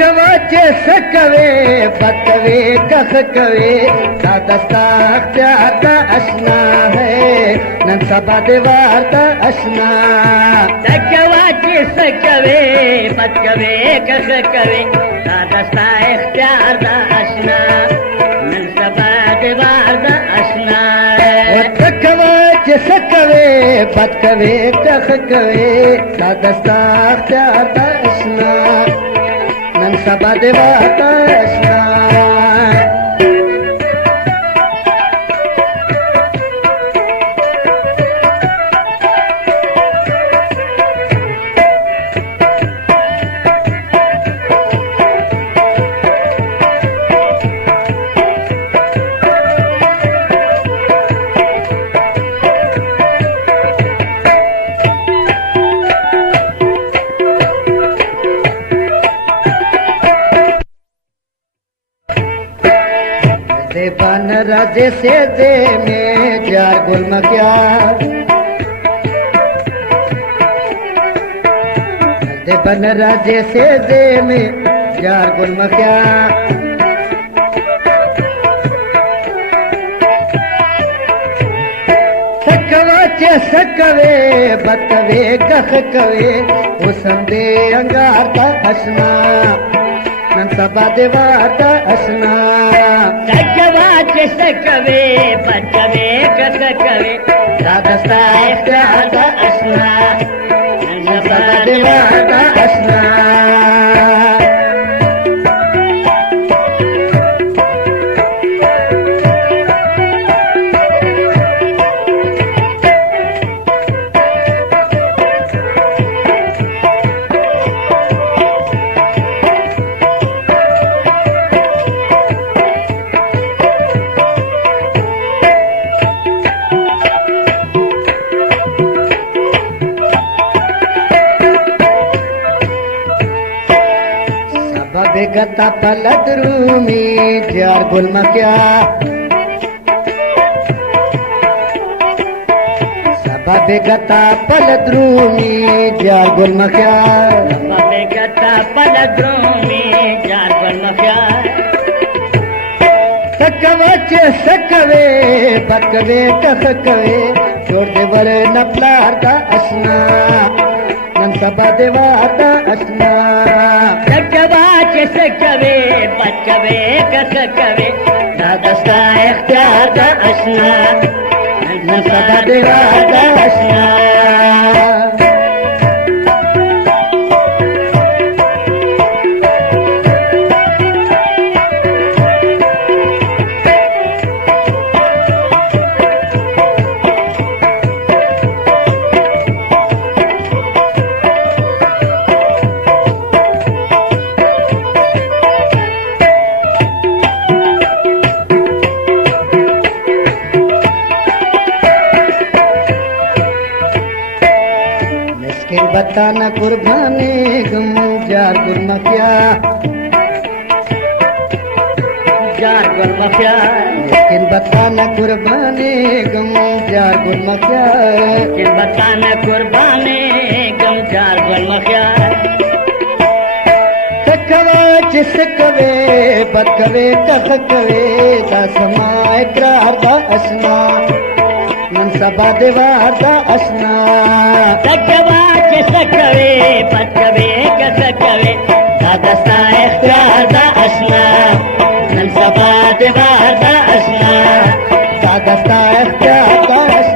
سکوچه سکوي بتوي کخ کوي دا دستا اختیار دا اشنا ہے نن سبا دیوار دا اشنا سکوچه سکوي بتوي کخ کوي دا دستا اختیار دا اشنا نن سبا دیوار دا اشنا سکوچه سکوي بتوي کخ کوي دا دستا اختیار دا اشنا نن سبا دیوار دا اشنا बन राजे से दे में जार गुल मकिया दे बन राजे से दे में जार गुल मकिया सकवाचे सकवे बतवे कख कवे उसम दे अंगार का असना नन सबा देवार का असना सकवाचे सकवे बतवे कख कवे दादस्ता इख्तियार दा असना नन सबा देवार दा असना बेगता पलद रूमी जार गुल मकिया सबा बेगता पलद रूमी जार गुल मकिया बेगता पलद रूमी जार गुल मकिया सकवचे सकवे बकवे कख कवे छोड़ दे बड़े नपलार दा असना नन सबा देवार दा असना सकवाचे सकवे बचवे कख कवे दादस्ता इख्तियार दा असना नन सबा देवार दा असना बताना कुर्बानी गम जार गुल मकिया जार गुल मकिया लेकिन बताना कुर्बानी गम जार गुल मकिया लेकिन बताना कुर्बानी गम जार गुल मकिया सकवाच सकवे बकवे कख कवे दसमा इकरार दा असना नन सबा देवार दा असना सकवाचे सकवे बचवे कख कवे दादस्ता इख्तियार दा असना नन सबा देवार दा असना दादस्ता इख्तियार दा असना